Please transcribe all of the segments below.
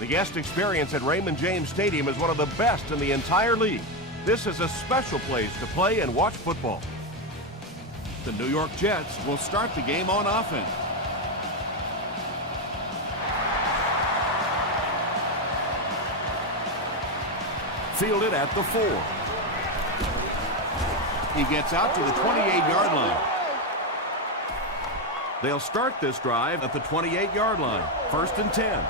The guest experience at Raymond James Stadium is one of the best in the entire league. This is a special place to play and watch football. The New York Jets will start the game on offense. Fielded at the 4. He gets out to the 28-yard line. They'll start this drive at the 28-yard line. 1st and 10.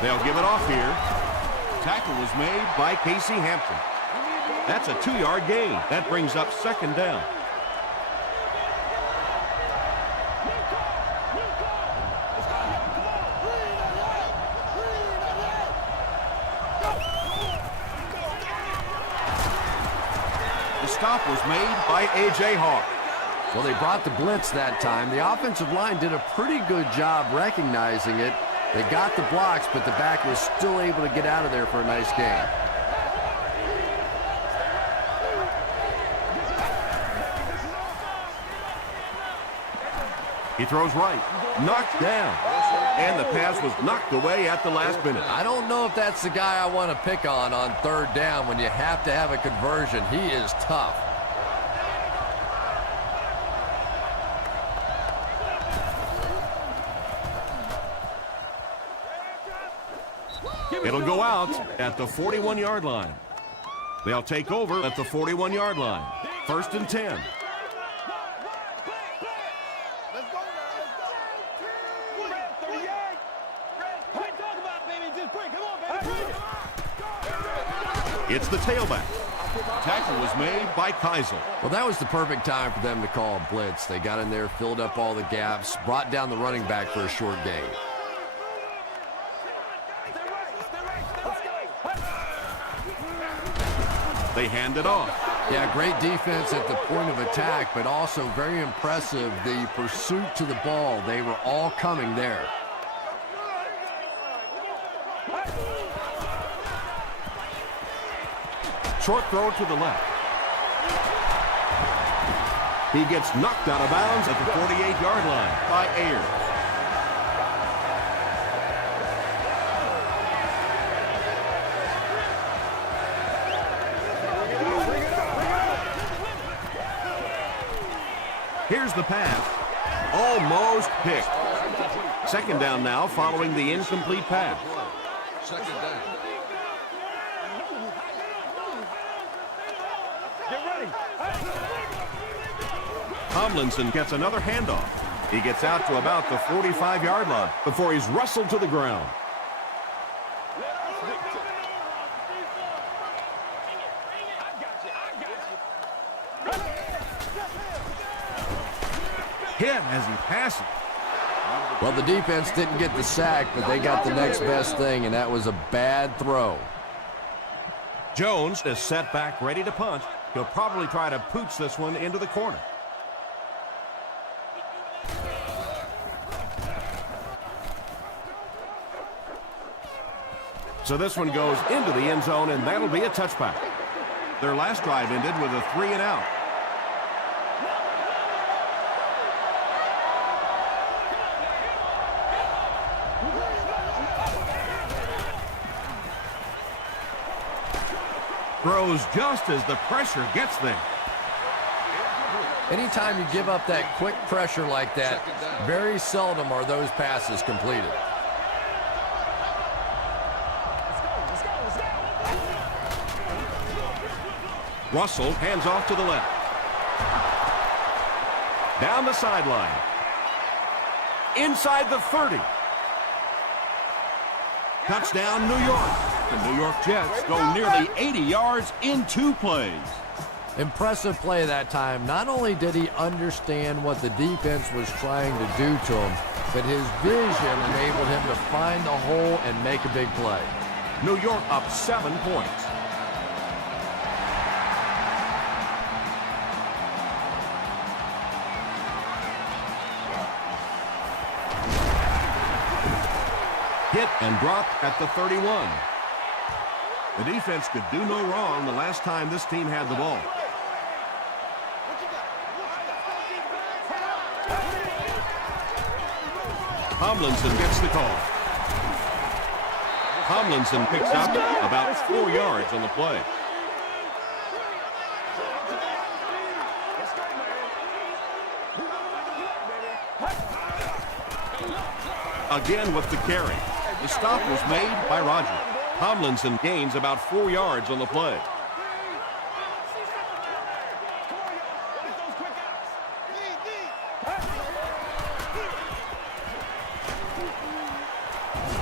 They'll give it off here. Tackle was made by Casey Hampton. That's a 2-yard gain. That brings up 2nd down. The stop was made by A.J. Hawk. Well, they brought the blitz that time. The offensive line did a pretty good job recognizing it. They got the blocks, but the back was still able to get out of there for a nice gain. He throws right, knocked down, and the pass was knocked away at the last minute. I don't know if that's the guy I want to pick on 3rd down when you have to have a conversion. He is tough. It'll go out at the 41-yard line. They'll take over at the 41-yard line. 1st and 10. It's the tailback. Tackle was made by Keisel. Well, that was the perfect time for them to call a blitz. They got in there, filled up all the gaps, brought down the running back for a short gain. They hand it off. Yeah, great defense at the point of attack, but also very impressive the pursuit to the ball. They were all coming there. Short throw to the left. He gets knocked out of bounds at the 48-yard line by Ayers. Here's the pass. Almost picked. 2nd down now following the incomplete pass. 2nd down. Tomlinson gets another handoff. He gets out to about the 45-yard line before he's wrestled to the ground. Hit as he passes. Well, the defense didn't get the sack, but they got the next best thing, and that was a bad throw. Jones is set back ready to punt. He'll probably try to pooch this one into the corner. So this one goes into the end zone, and that'll be a touchback. Their last drive ended with a 3-and-out. Throws just as the pressure gets there. Anytime you give up that quick pressure like that, very seldom are those passes completed. Russell hands off to the left. Down the sideline. Inside the 30. Touchdown, New York. The New York Jets go nearly 80 yards in 2 plays. Impressive play that time. Not only did he understand what the defense was trying to do to him, but his vision enabled him to find the hole and make a big play. New York up 7 points. Hit and dropped at the 31. The defense could do no wrong the last time this team had the ball. Tomlinson gets the call. Tomlinson picks up about 4 yards on the play. Again with the carry. The stop was made by Roger. Tomlinson gains about 4 yards on the play.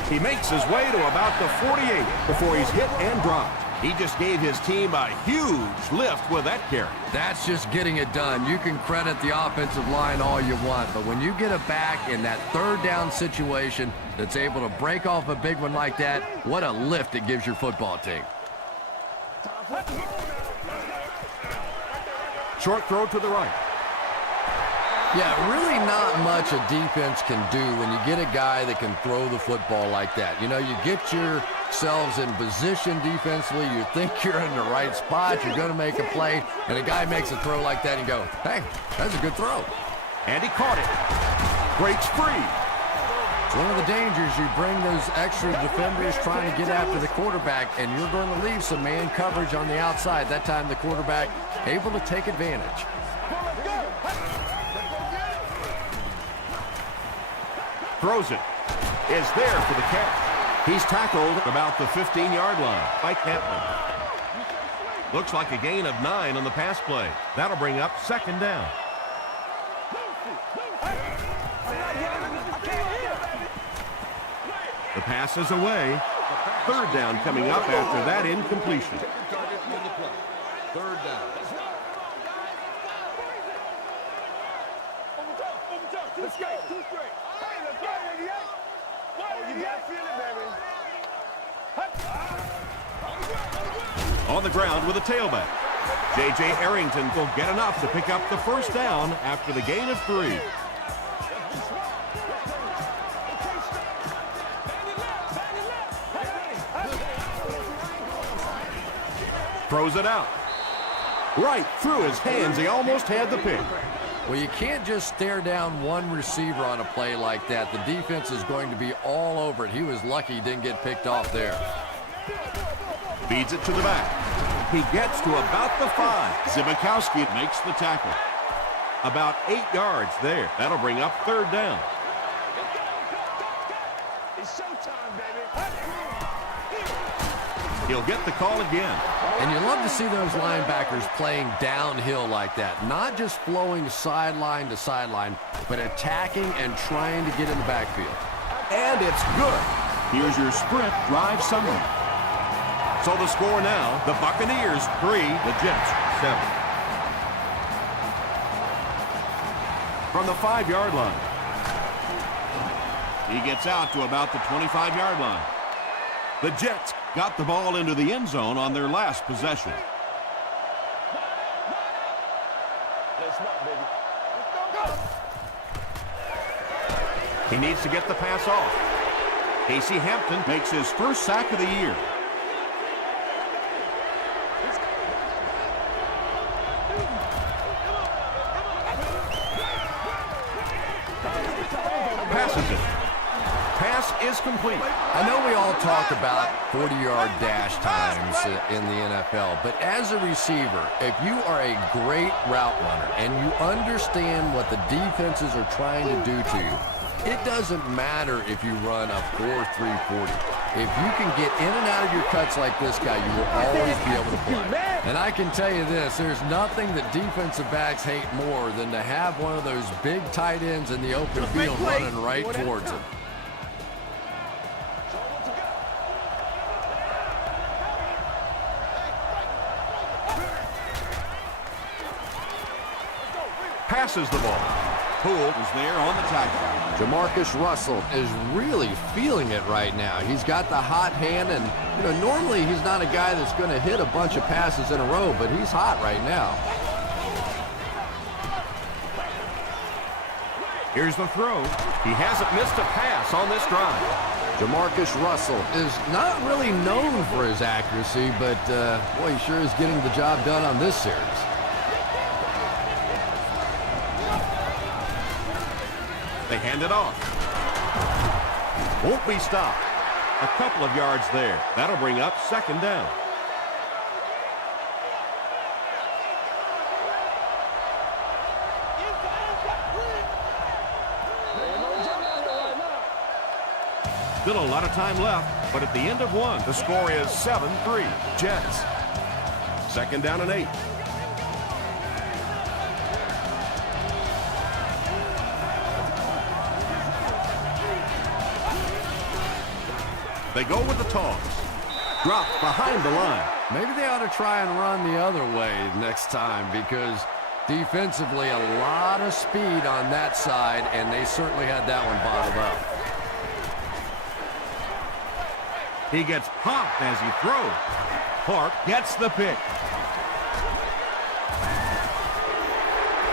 He makes his way to about the 48 before he's hit and dropped. He just gave his team a huge lift with that carry. That's just getting it done. You can credit the offensive line all you want, but when you get it back in that third down situation that's able to break off a big one like that, what a lift it gives your football team. Short throw to the right. Yeah, really not much a defense can do when you get a guy that can throw the football like that. You know, you get yourselves in position defensively, you think you're in the right spot, you're going to make a play, and a guy makes a throw like that and you go, hey, that's a good throw. And he caught it. Breaks free. It's one of the dangers. You bring those extra defenders trying to get after the quarterback, and you're going to leave some man coverage on the outside. That time the quarterback able to take advantage. Throws it. Is there for the catch. He's tackled about the 15-yard line by Campbell. Looks like a gain of 9 on the pass play. That'll bring up second down. The pass is away. Third down coming up after that incompletion. Third down. Let's go. Two straight. Hey, let's go, 88. Oh, you got to feel it, baby. On the ground with a tailback. J.J. Arrington will get enough to pick up the first down after the gain of 3. Throws it out. Right through his hands. He almost had the pick. Well, you can't just stare down one receiver on a play like that. The defense is going to be all over it. He was lucky he didn't get picked off there. Feeds it to the back. He gets to about the 5. Zibikowski makes the tackle. About 8 yards there. That'll bring up third down. It's showtime, baby. He'll get the call again. And you love to see those linebackers playing downhill like that. Not just flowing sideline to sideline, but attacking and trying to get in the backfield. And it's good. Here's your sprint drive summary. So the score now, the Buccaneers 3, the Jets 7. From the 5-yard line. He gets out to about the 25-yard line. The Jets got the ball into the end zone on their last possession. He needs to get the pass off. Casey Hampton makes his first sack of the year. Passes it. Pass is complete. I know we all talk about 40-yard dash times in the NFL, but as a receiver, if you are a great route runner and you understand what the defenses are trying to do to you, it doesn't matter if you run a 4.340. If you can get in and out of your cuts like this guy, you will always be able to play. And I can tell you this, there's nothing that defensive backs hate more than to have one of those big tight ends in the open field running right towards him. Passes the ball. Poole is there on the tackle. Jamarcus Russell is really feeling it right now. He's got the hot hand, and normally he's not a guy that's going to hit a bunch of passes in a row, but he's hot right now. Here's the throw. He hasn't missed a pass on this drive. Jamarcus Russell is not really known for his accuracy, but boy, he sure is getting the job done on this series. They hand it off. Won't be stopped. A couple of yards there. That'll bring up second down. Still a lot of time left, but at the end of one, the score is 7-3. Jets. Second down and 8. They go with the toss. Dropped behind the line. Maybe they ought to try and run the other way next time, because defensively a lot of speed on that side, and they certainly had that one bottled up. He gets popped as he throws. Clark gets the pick.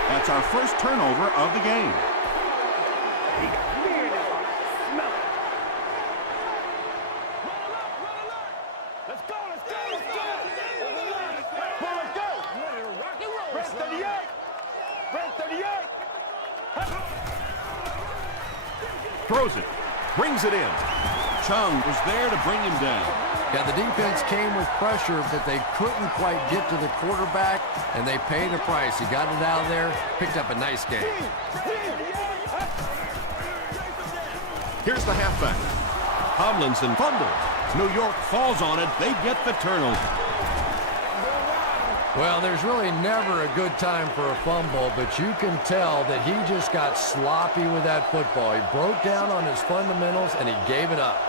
That's our first turnover of the game. Throws it. Brings it in. Chung was there to bring him down. Yeah, the defense came with pressure, but they couldn't quite get to the quarterback, and they paid a price. He got it out of there, picked up a nice game. Here's the halfback. Tomlinson fumbles. New York falls on it. They get the turnover. Well, there's really never a good time for a fumble, but you can tell that he just got sloppy with that football. He broke down on his fundamentals, and he gave it up.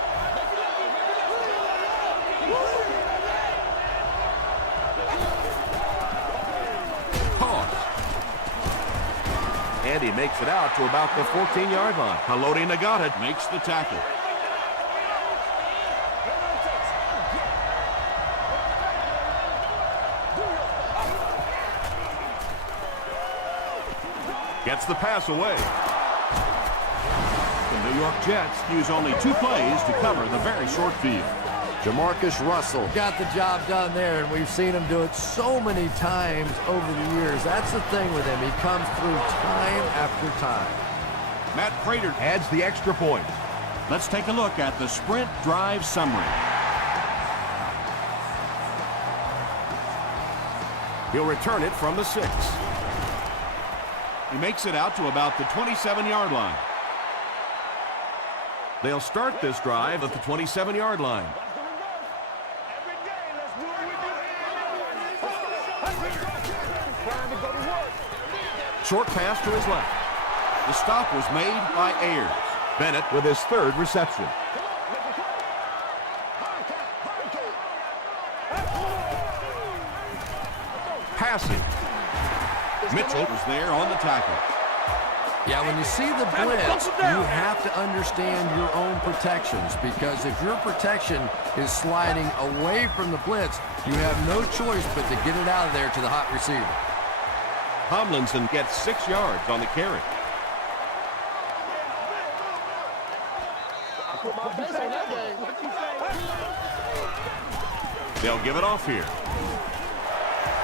And he makes it out to about the 14-yard line. Haloti Nagata makes the tackle. Gets the pass away. The New York Jets use only 2 plays to cover the very short field. Jamarcus Russell got the job done there, and we've seen him do it so many times over the years. That's the thing with him. He comes through time after time. Matt Prater adds the extra point. Let's take a look at the sprint drive summary. He'll return it from the 6. He makes it out to about the 27-yard line. They'll start this drive at the 27-yard line. Short pass to his left. The stop was made by Ayers. Bennett with his 3rd reception. Passing. Mitchell was there on the tackle. Yeah, when you see the blitz, you have to understand your own protections, because if your protection is sliding away from the blitz, you have no choice but to get it out of there to the hot receiver. Tomlinson gets 6 yards on the carry. They'll give it off here.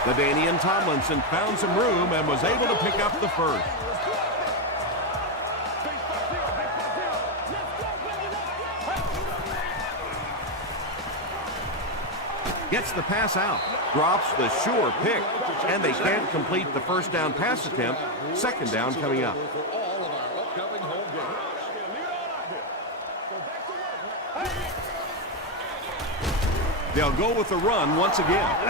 LaDainian Tomlinson found some room and was able to pick up the 1st. Gets the pass out. Drops the sure pick. And they can't complete the 1st down pass attempt. 2nd down coming up. They'll go with the run once again.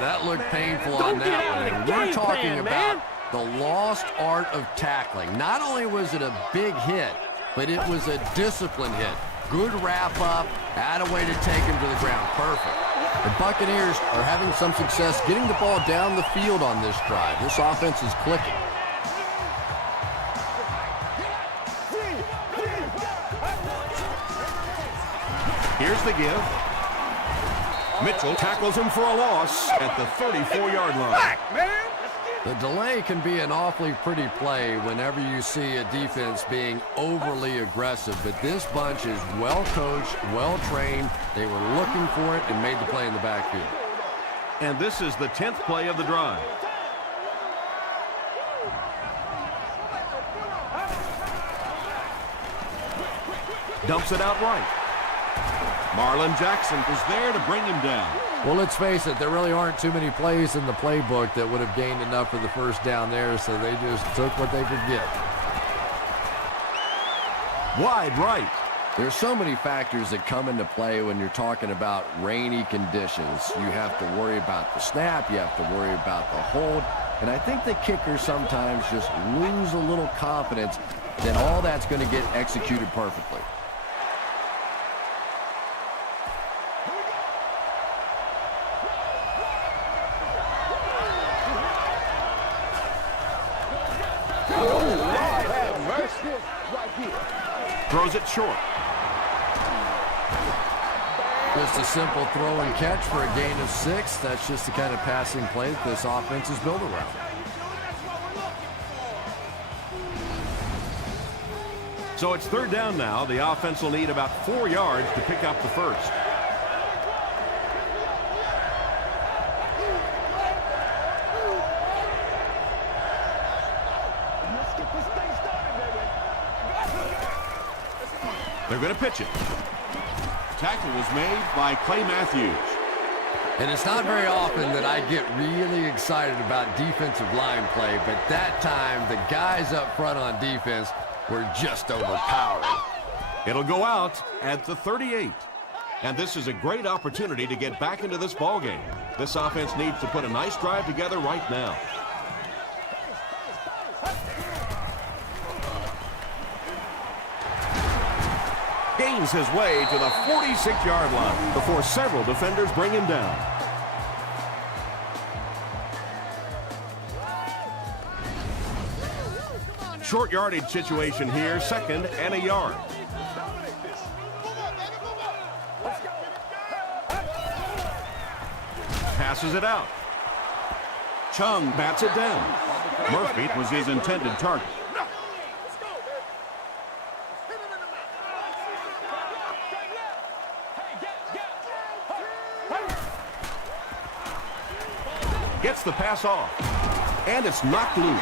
That looked painful on that one. And we're talking about the lost art of tackling. Not only was it a big hit, but it was a disciplined hit. Good wrap up, had a way to take him to the ground. Perfect. The Buccaneers are having some success getting the ball down the field on this drive. This offense is clicking. Here's the give. Mitchell tackles him for a loss at the 34-yard line. The delay can be an awfully pretty play whenever you see a defense being overly aggressive, but this bunch is well coached, well trained. They were looking for it and made the play in the backfield. And this is the 10th play of the drive. Dumps it out right. Marlon Jackson is there to bring him down. Well, let's face it, there really aren't too many plays in the playbook that would have gained enough for the first down there, so they just took what they could get. Wide right. There's so many factors that come into play when you're talking about rainy conditions. You have to worry about the snap, you have to worry about the hold, and I think the kickers sometimes just lose a little confidence that all that's going to get executed perfectly. Throws it short. Just a simple throw and catch for a gain of 6. That's just the kind of passing play that this offense is built around. So it's third down now. The offense will need about 4 yards to pick up the first. They're going to pitch it. Tackle was made by Clay Matthews. And it's not very often that I get really excited about defensive line play, but that time the guys up front on defense were just overpowering. It'll go out at the 38. And this is a great opportunity to get back into this ballgame. This offense needs to put a nice drive together right now. Gains his way to the 46-yard line before several defenders bring him down. Short yardage situation here, 2nd and a yard. Passes it out. Chung bats it down. Murphy was his intended target. Gets the pass off. And it's knocked loose.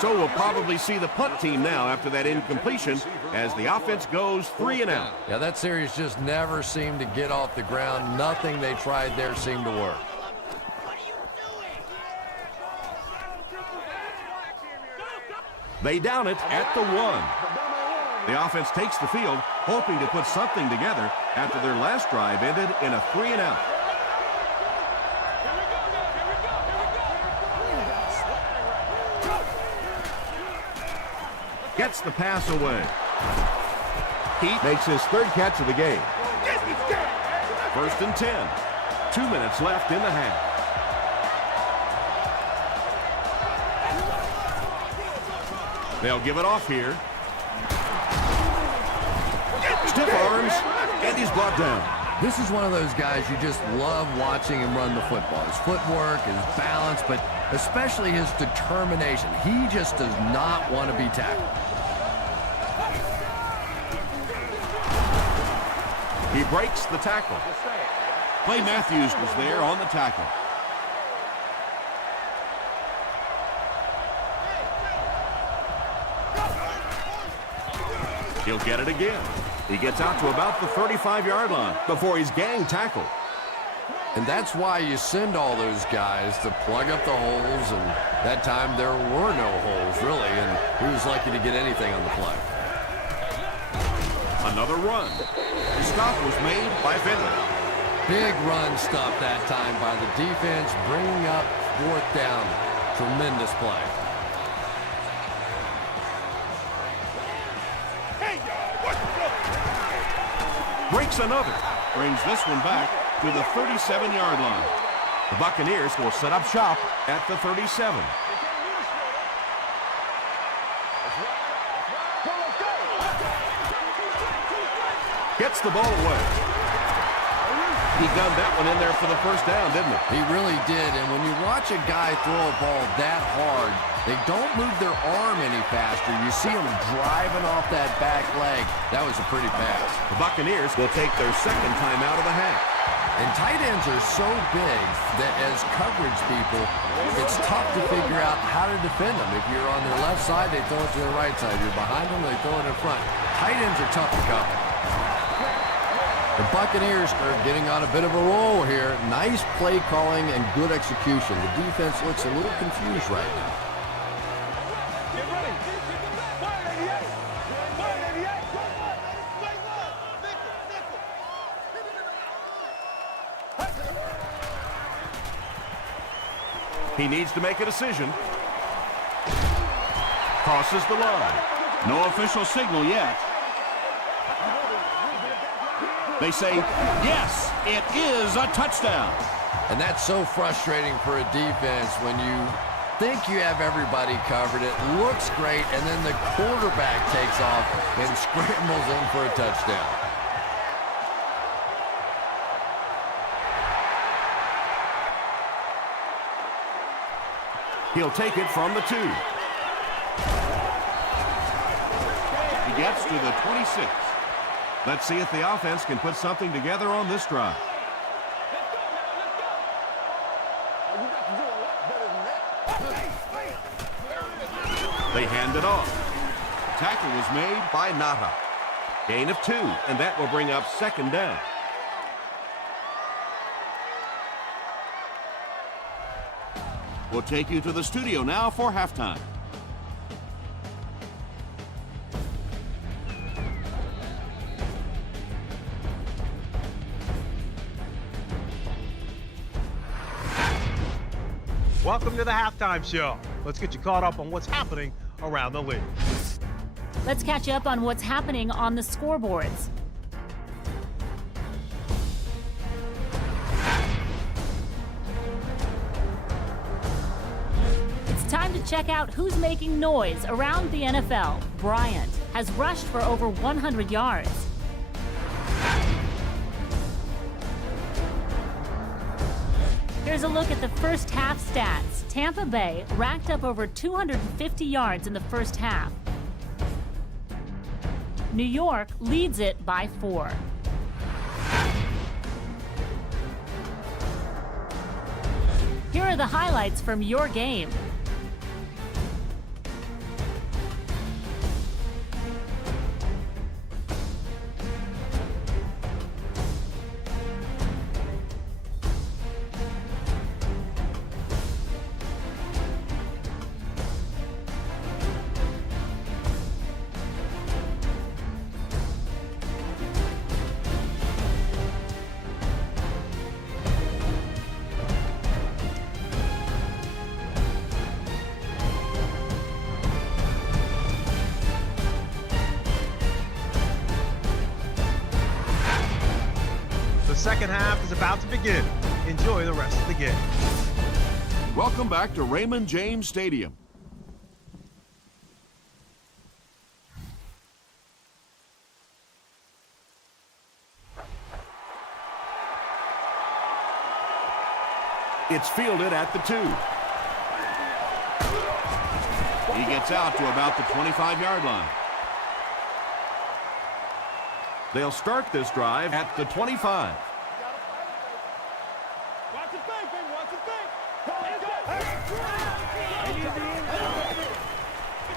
So we'll probably see the punt team now after that incompletion as the offense goes 3 and out. Yeah, that series just never seemed to get off the ground. Nothing they tried there seemed to work. They down it at the 1. The offense takes the field, hoping to put something together after their last drive ended in a 3 and out. Gets the pass away. Heath makes his 3rd catch of the game. 1st and 10. 2 minutes left in the half. They'll give it off here. Stiff arms, and he's brought down. This is one of those guys you just love watching him run the football. His footwork, his balance, but especially his determination. He just does not want to be tackled. He breaks the tackle. Clay Matthews was there on the tackle. He'll get it again. He gets out to about the 35-yard line before he's gang tackled. And that's why you send all those guys to plug up the holes, and that time there were no holes, really, and he was lucky to get anything on the play. Another run. The stop was made by Finley. Big run stop that time by the defense, bringing up 4th down. Tremendous play. Breaks another. Brings this one back to the 37-yard line. The Buccaneers will set up shop at the 37. Gets the ball away. He gunned that one in there for the first down, didn't he? He really did, and when you watch a guy throw a ball that hard, they don't move their arm any faster. You see them driving off that back leg. That was a pretty pass. The Buccaneers will take their 2nd time out of the half. And tight ends are so big that as coverage people, it's tough to figure out how to defend them. If you're on their left side, they throw it to their right side. If you're behind them, they throw it in front. Tight ends are tough to cover. The Buccaneers are getting on a bit of a roll here. Nice play calling and good execution. The defense looks a little confused right now. Get ready. Fire 88. Fire 88. He needs to make a decision. Crosses the line. No official signal yet. They say, yes, it is a touchdown. And that's so frustrating for a defense when you think you have everybody covered. It looks great, and then the quarterback takes off and scrambles in for a touchdown. He'll take it from the 2. He gets to the 26. Let's see if the offense can put something together on this drive. They hand it off. Tackle was made by Nata. Gain of 2, and that will bring up 2nd down. We'll take you to the studio now for halftime. Welcome to the halftime show. Let's get you caught up on what's happening around the league. Let's catch up on what's happening on the scoreboards. It's time to check out who's making noise around the NFL. Bryant has rushed for over 100 yards. Here's a look at the first half stats. Tampa Bay racked up over 250 yards in the first half. New York leads it by 4. Here are the highlights from your game. The second half is about to begin. Enjoy the rest of the game. Welcome back to Raymond James Stadium. It's fielded at the 2. He gets out to about the 25-yard line. They'll start this drive at the 25. Watch the thing, baby. Watch the thing.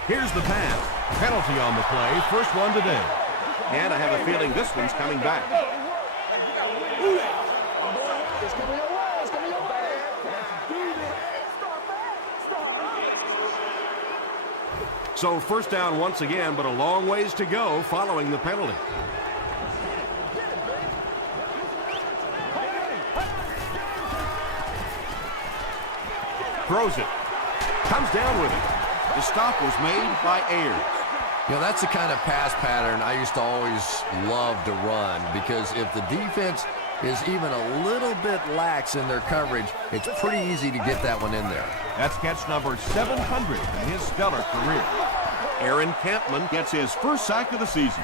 Here's the pass. Penalty on the play. First one today. And I have a feeling this one's coming back. It's coming your way. It's coming your way. So first down once again, but a long ways to go following the penalty. Throws it. Comes down with it. The stop was made by Ayers. You know, that's the kind of pass pattern I used to always love to run, because if the defense is even a little bit lax in their coverage, it's pretty easy to get that one in there. That's catch number 700 in his stellar career. Aaron Campman gets his first sack of the season.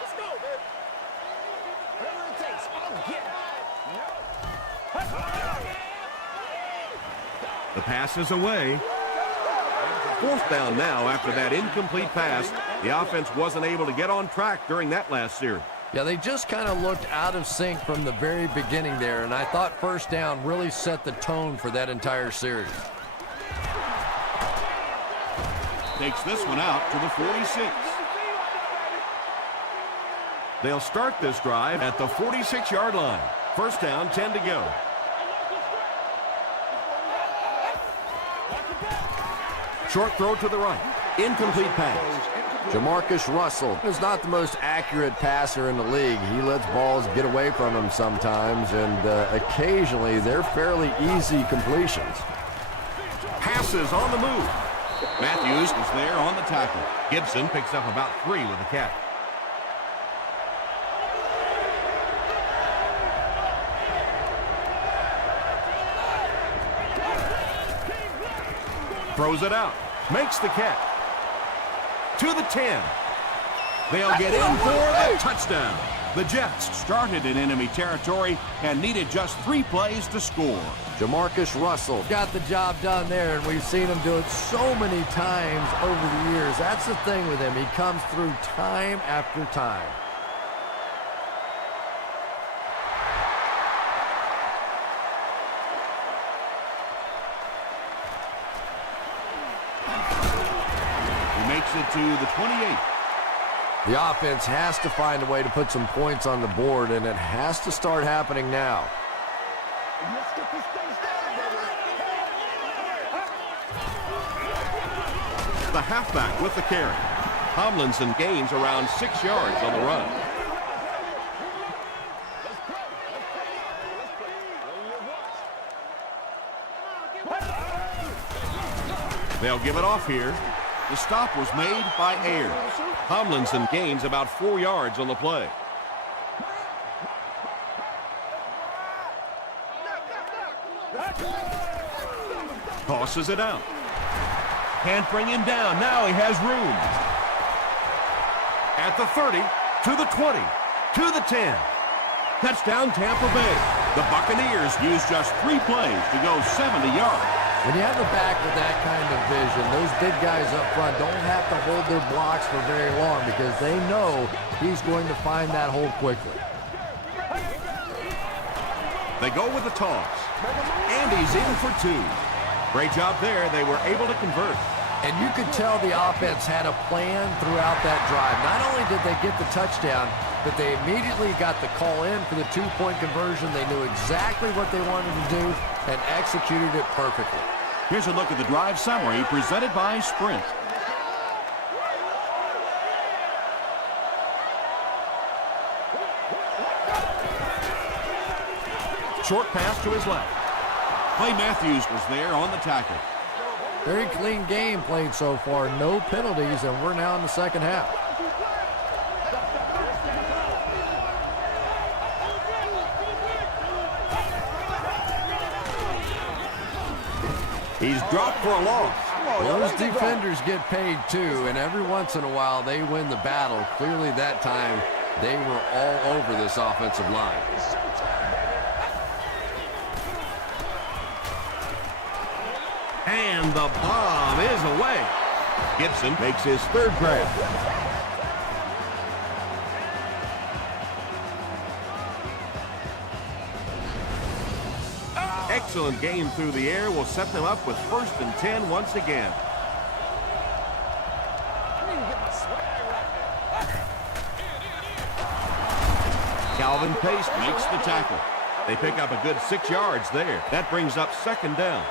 Let's go, baby. Whatever it takes. I'll get it. The pass is away. Fourth down now after that incomplete pass. The offense wasn't able to get on track during that last series. Yeah, they just kind of looked out of sync from the very beginning there, and I thought first down really set the tone for that entire series. Takes this one out to the 46. They'll start this drive at the 46-yard line. First down, 10 to go. Short throw to the right. Incomplete pass. Jamarcus Russell is not the most accurate passer in the league. He lets balls get away from him sometimes, and occasionally they're fairly easy completions. Passes on the move. Matthews is there on the tackle. Gibson picks up about 3 with the catch. Throws it out. Makes the catch. To the 10. They'll get in for the touchdown. The Jets started in enemy territory and needed just 3 plays to score. Jamarcus Russell got the job done there, and we've seen him do it so many times over the years. That's the thing with him. He comes through time after time. It to the 28. The offense has to find a way to put some points on the board, and it has to start happening now. Let's get this thing started. The halfback with the carry. Tomlinson gains around 6 yards on the run. They'll give it off here. The stop was made by Ayers. Tomlinson gains about 4 yards on the play. Tosses it out. Can't bring him down. Now he has room. At the 30, to the 20, to the 10. Touchdown, Tampa Bay. The Buccaneers used just 3 plays to go 70 yards. When you have a back with that kind of vision, those big guys up front don't have to hold their blocks for very long because they know he's going to find that hole quickly. They go with the toss. And he's in for 2. Great job there. They were able to convert. And you could tell the offense had a plan throughout that drive. Not only did they get the touchdown, but they immediately got the call in for the 2-point conversion. They knew exactly what they wanted to do and executed it perfectly. Here's a look at the drive summary presented by Sprint. Short pass to his left. Clay Matthews was there on the tackle. Very clean game played so far. No penalties, and we're now in the second half. He's dropped for a loss. Those defenders get paid too, and every once in a while they win the battle. Clearly that time they were all over this offensive line. And the bomb is away. Gibson makes his 3rd grab. Excellent game through the air will set them up with 1st and 10 once again. Calvin Pace makes the tackle. They pick up a good 6 yards there. That brings up 2nd down.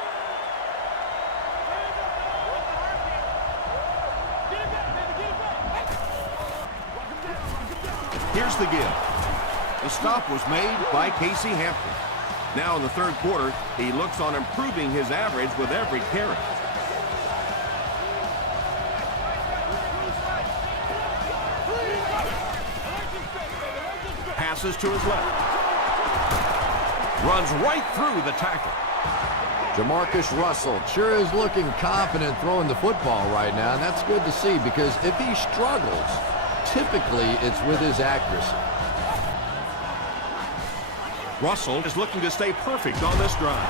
Here's the give. The stop was made by Casey Hampton. Now in the 3rd quarter, he looks on improving his average with every carry. Passes to his left. Runs right through the tackle. Jamarcus Russell sure is looking confident throwing the football right now, and that's good to see because if he struggles, typically it's with his accuracy. Russell is looking to stay perfect on this drive.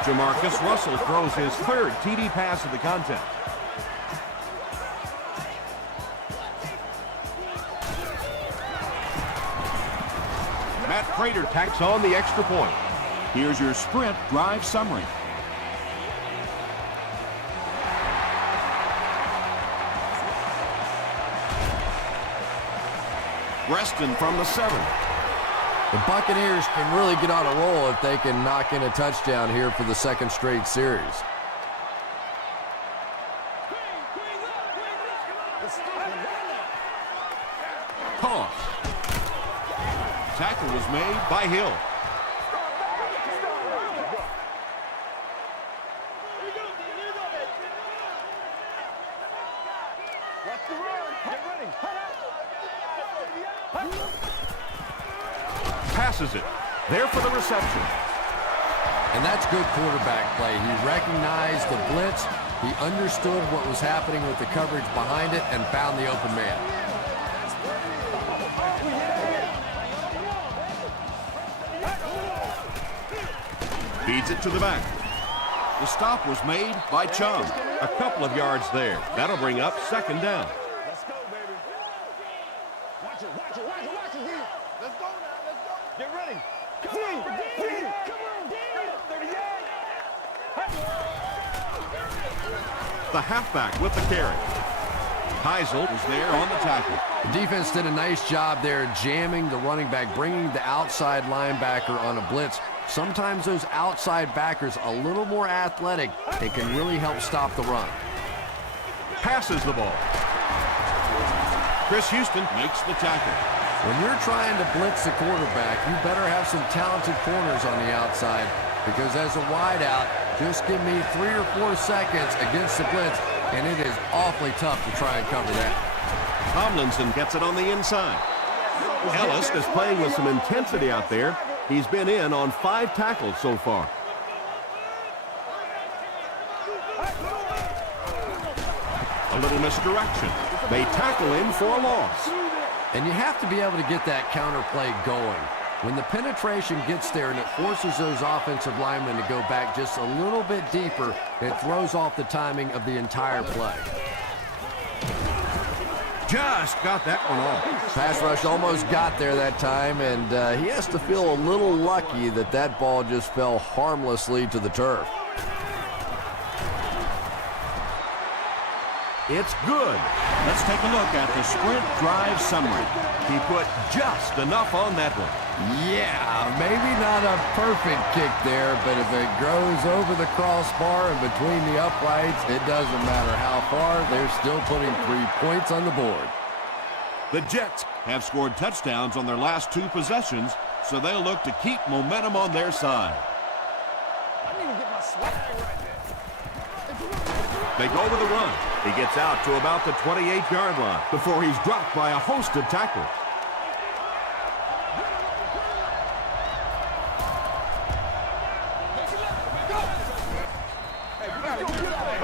Jamarcus Russell throws his 3rd TD pass of the contest. Matt Prater tacks on the extra point. Here's your Sprint drive summary. Reston from the 7. The Buccaneers can really get on a roll if they can knock in a touchdown here for the second straight series. Toss. Tackle was made by Hill. Passes it. There for the reception. And that's good quarterback play. He recognized the blitz. He understood what was happening with the coverage behind it and found the open man. Feeds it to the back. The stop was made by Chung. A couple of yards there. That'll bring up second down. Let's go, baby. Watch it, watch it, watch it, watch it, D. Let's go now, let's go. Get ready. Come on, D. Come on, D. 38. The halfback with the carry. Heisel was there on the tackle. The defense did a nice job there jamming the running back, bringing the outside linebacker on a blitz. Sometimes those outside backers a little more athletic and can really help stop the run. Passes the ball. Chris Houston makes the tackle. When you're trying to blitz the quarterback, you better have some talented corners on the outside, because as a wideout, just give me 3 or 4 seconds against the blitz, and it is awfully tough to try and cover that. Tomlinson gets it on the inside. Ellis is playing with some intensity out there. He's been in on 5 tackles so far. A little misdirection. They tackle him for a loss. And you have to be able to get that counter play going. When the penetration gets there and it forces those offensive linemen to go back just a little bit deeper, it throws off the timing of the entire play. Just got that one off. Pass rush almost got there that time, and he has to feel a little lucky that that ball just fell harmlessly to the turf. It's good. Let's take a look at the sprint drive summary. He put just enough on that one. Yeah, maybe not a perfect kick there, but if it goes over the crossbar and between the uprights, it doesn't matter how far, they're still putting 3 points on the board. The Jets have scored touchdowns on their last 2 possessions, so they'll look to keep momentum on their side. I need to get my swag right there. They go with the run. He gets out to about the 28-yard line before he's dropped by a host of tacklers.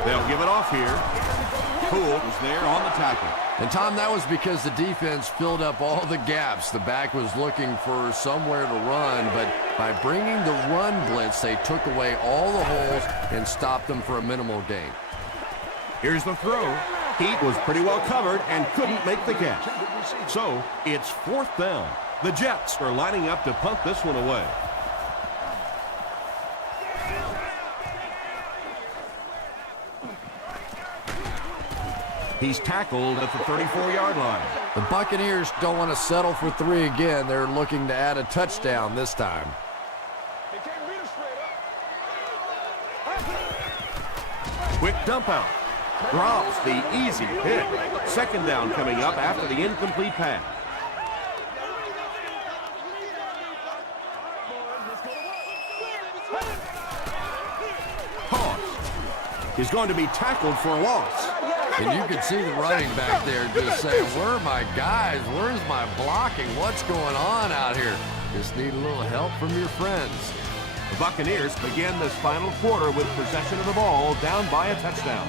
They'll give it off here. Poole was there on the tackle. And Tom, that was because the defense filled up all the gaps. The back was looking for somewhere to run, but by bringing the run blitz, they took away all the holes and stopped them for a minimal gain. Here's the throw. He was pretty well covered and couldn't make the catch. So it's 4th down. The Jets are lining up to punt this one away. He's tackled at the 34-yard line. The Buccaneers don't want to settle for 3 again. They're looking to add a touchdown this time. They can't beat us straight up. Quick dump out. Drops the easy hit. Second down coming up after the incomplete pass. Toss. He's going to be tackled for a loss. And you can see the running back there just saying, where are my guys? Where's my blocking? What's going on out here? Just need a little help from your friends. The Buccaneers begin this final quarter with possession of the ball, down by a touchdown.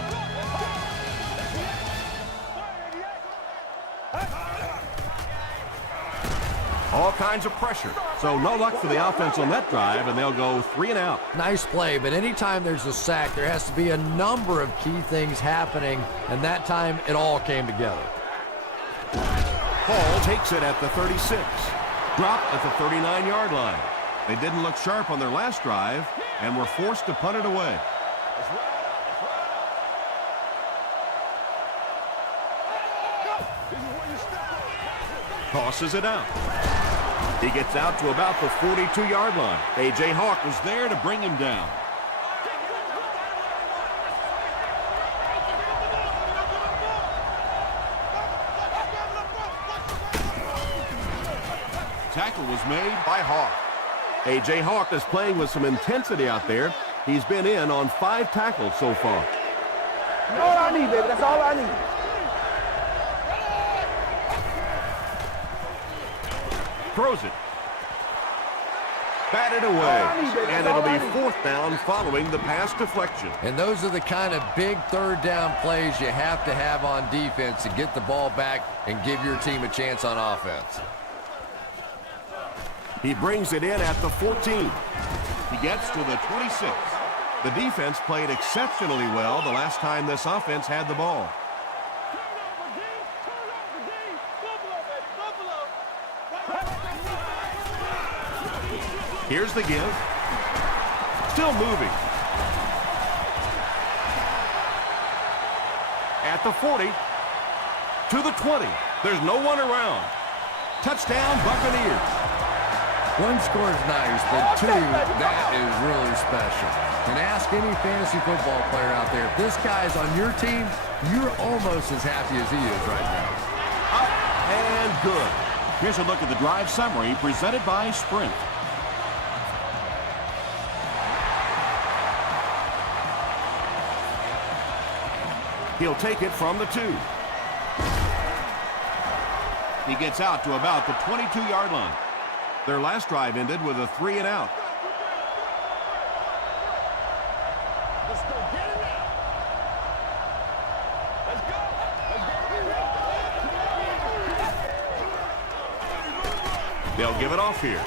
All kinds of pressure. So no luck for the offense on that drive, and they'll go 3 and out. Nice play, but anytime there's a sack, there has to be a number of key things happening, and that time it all came together. Hall takes it at the 36. Dropped at the 39-yard line. They didn't look sharp on their last drive and were forced to punt it away. Tosses it out. He gets out to about the 42-yard line. A.J. Hawk was there to bring him down. Tackle was made by Hawk. A.J. Hawk is playing with some intensity out there. He's been in on 5 tackles so far. That's all I need, baby. That's all I need. Throws it. Batted away. And it'll be 4th down following the pass deflection. And those are the kind of big third down plays you have to have on defense to get the ball back and give your team a chance on offense. He brings it in at the 14. He gets to the 26. The defense played exceptionally well the last time this offense had the ball. Here's the give. Still moving. At the 40. To the 20. There's no one around. Touchdown, Buccaneers. One score is nice, but 2, that is really special. And ask any fantasy football player out there, if this guy's on your team, you're almost as happy as he is right now. Up and good. Here's a look at the drive summary presented by Sprint. He'll take it from the 2. He gets out to about the 22-yard line. Their last drive ended with a 3 and out. Let's go. Get it now. Let's go. They'll give it off here.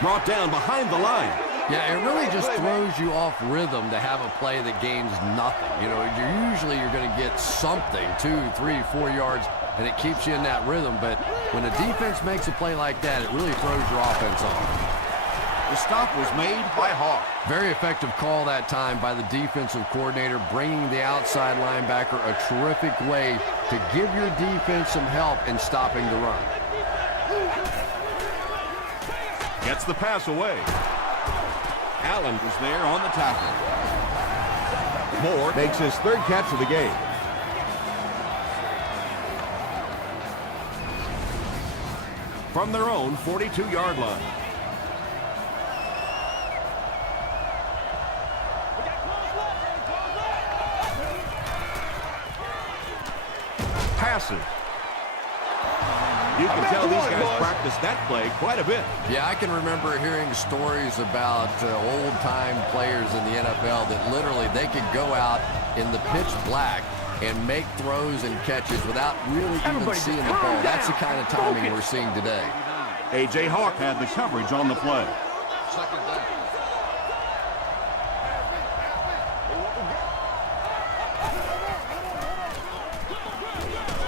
Brought down behind the line. Yeah, it really just throws you off rhythm to have a play that gains nothing. You know, you're going to get something, 2, 3, 4 yards, and it keeps you in that rhythm. But when a defense makes a play like that, it really throws your offense off. The stop was made by Hawk. Very effective call that time by the defensive coordinator, bringing the outside linebacker a terrific way to give your defense some help in stopping the run. Gets the pass away. Allen was there on the tackle. Moore makes his 3rd catch of the game. From their own 42-yard line. Passes. You can tell these guys practice that play quite a bit. Yeah, I can remember hearing stories about old-time players in the NFL that literally they could go out in the pitch black and make throws and catches without really even seeing the ball. That's the kind of timing we're seeing today. A.J. Hawk had the coverage on the play.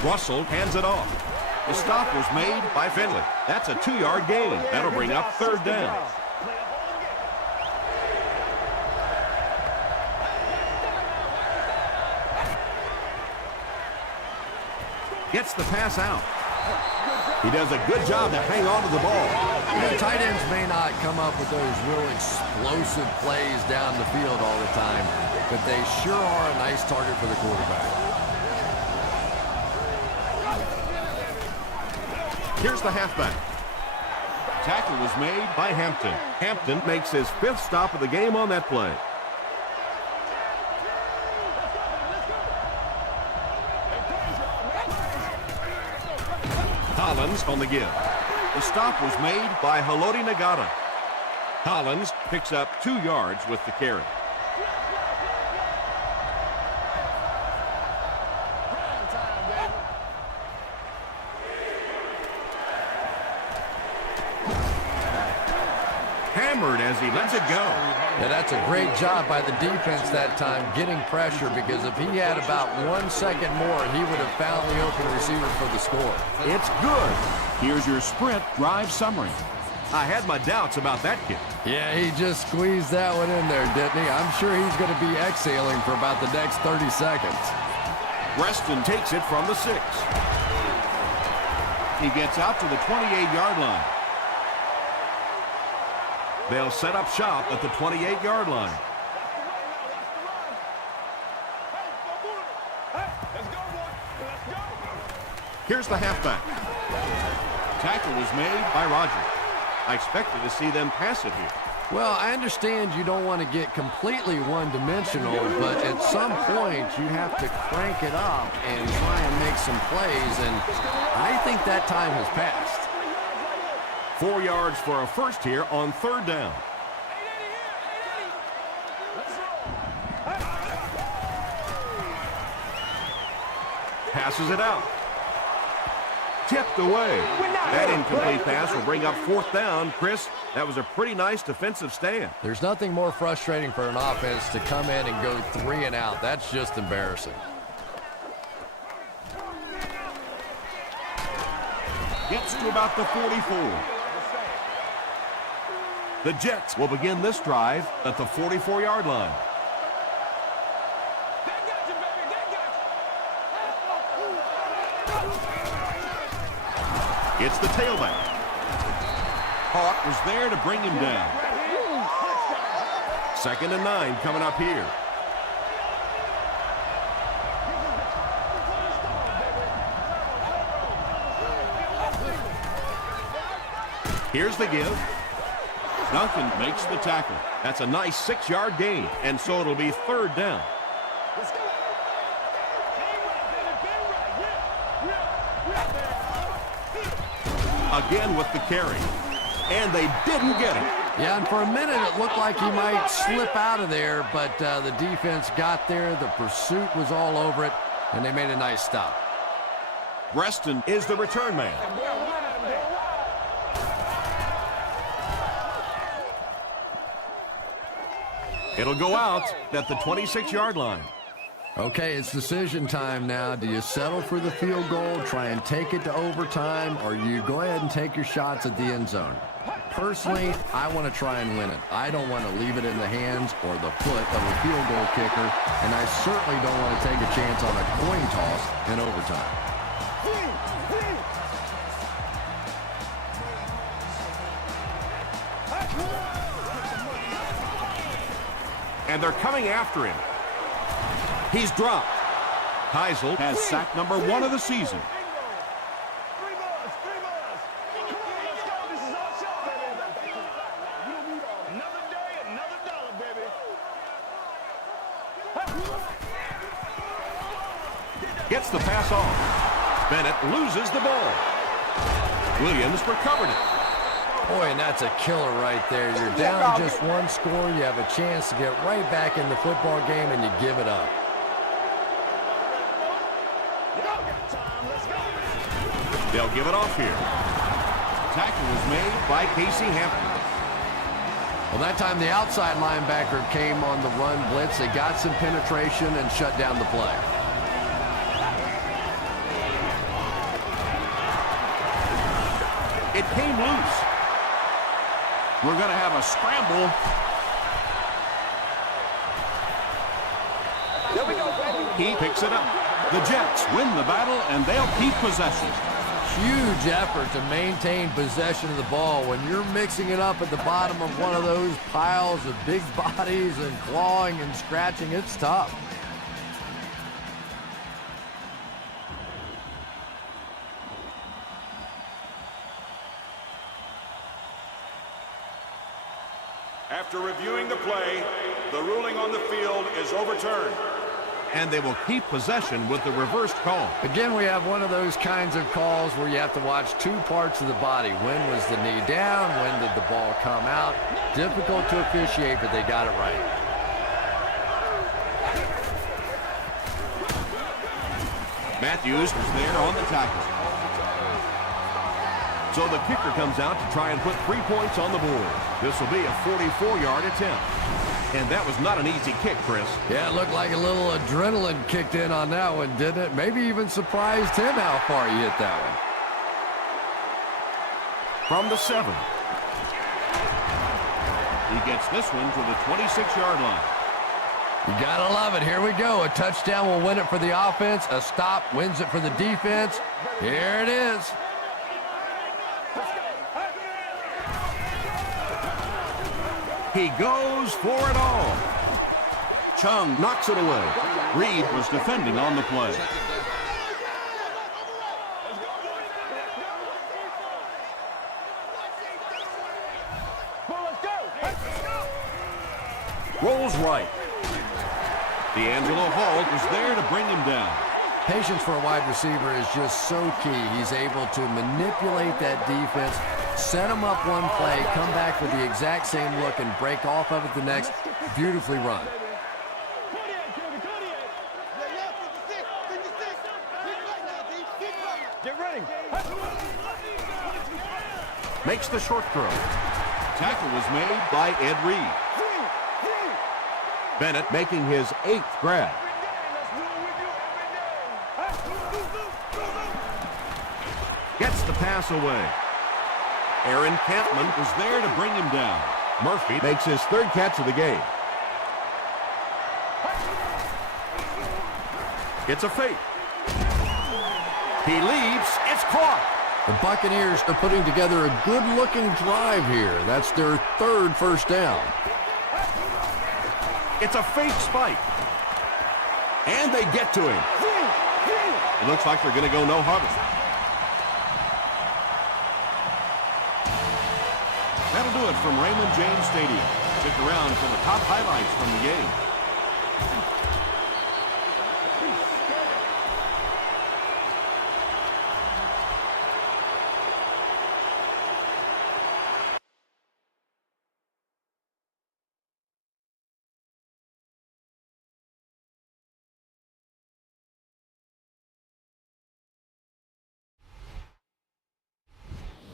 Russell hands it off. The stop was made By Finley. That's a 2-yard gain. That'll bring up 3rd down. Gets the pass out. He does a good job to hang on to the ball. You know, tight ends may not come up with those real explosive plays down the field all the time, but they sure are a nice target for the quarterback. Here's the halfback. Tackle was made By Hampton. Hampton makes his 5th stop of the game on that play. Collins on the give. The stop was made By Haloti Nagata. Collins picks up 2 yards with the carry. Hammered as he lets it go. Yeah, that's a great job by the defense that time, getting pressure, because if he had about 1 second more, he would have found the open receiver for the score. It's good. Here's your Sprint drive summary. I had my doubts about that kick. Yeah, he just squeezed that one in there, didn't he? I'm sure he's going to be exhaling for about the next 30 seconds. Reston takes it from the 6. He gets out to the 28-yard line. They'll set up shop at the 28-yard line. Here's the halfback. Tackle was made By Roger. I expected to see them pass it here. Well, I understand you don't want to get completely one-dimensional, but at some point you have to crank it up and try and make some plays, and I think that time has passed. 4 yards for a first here on third down. Passes it out. Tipped away. That incomplete pass will bring up fourth down. Chris, that was a pretty nice defensive stand. There's nothing more frustrating for an offense to come in and go 3 and out. That's just embarrassing. gets to about the 44. The Jets will begin this drive at the 44-yard line. It's the tailback. Hawk was there to bring him down. 2nd and 9 coming up here. Here's the give. Duncan makes the tackle. That's a nice 6-yard gain, and so it'll be 3rd down. Again with the carry, and they didn't get it. Yeah, and for a minute it looked like he might slip out of there, but the defense got there, the pursuit was all over it, and they made a nice stop. Reston is the return man. It'll go out at the 26-yard line. Okay, it's decision time now. Do you settle for the field goal, try and take it to overtime, or you go ahead and take your shots at the end zone? Personally, I want to try and win it. I don't want to leave it in the hands or the foot of a field goal kicker, and I certainly don't want to take a chance on a coin toss in overtime. And they're coming after him. He's dropped. Heisel Has sack number 1 of the season. gets the pass off. Bennett loses the ball. Williams recovered it. Boy, and that's a killer right there. You're down just one score. You have a chance to get right back in the football game, and you give it up. They'll give it off here. Tackle was made By Casey Hampton. Well, that time the outside linebacker came on the run blitz. They got some penetration and shut down the play. It came loose. We're going to have a scramble. He picks it up. The Jets win the battle, and they'll keep possession. Huge effort to maintain possession of the ball. When you're mixing it up at the bottom of one of those piles of big bodies and clawing and scratching, it's tough. After reviewing the play, the ruling on the field is overturned. And they will keep possession with the reversed call. Again, we have one of those kinds of calls where you have to watch two parts of the body. When was the knee down? When did the ball come out? Difficult to officiate, but they got it right. Matthews was there on the tackle. So the kicker comes out to try and put 3 points on the board. This will be a 44-yard attempt. And that was not an easy kick, Chris. Yeah, it looked like a little adrenaline kicked in on that one, didn't it? Maybe even surprised him how far he hit that one. From the 7. He gets this one to the 26-yard line. You gotta love it. Here we go. A touchdown will win it for the offense. A stop wins it for the defense. Here it is. He goes for it all. Chung knocks it away. Reed was defending on the play. Rolls right. D'Angelo Hall is there to bring him down. Patience for a wide receiver is just so key. He's able to manipulate that defense, set him up one play, come back with the exact same look, and break off of it the next. Beautifully run. Get ready. Makes the short throw. Tackle was made by Ed Reed. Bennett making his 8th grab. Gets the pass away. Aaron Campman Was there to bring him down. Murphy makes his 3rd catch of the game. It's a fake. He leaps. It's caught. The Buccaneers are putting together a good-looking drive here. That's their 3rd first down. It's a fake spike. And they get to him. It looks like they're going to go no huddle. That'll do it from Raymond James Stadium. Stick around for the top highlights from the game.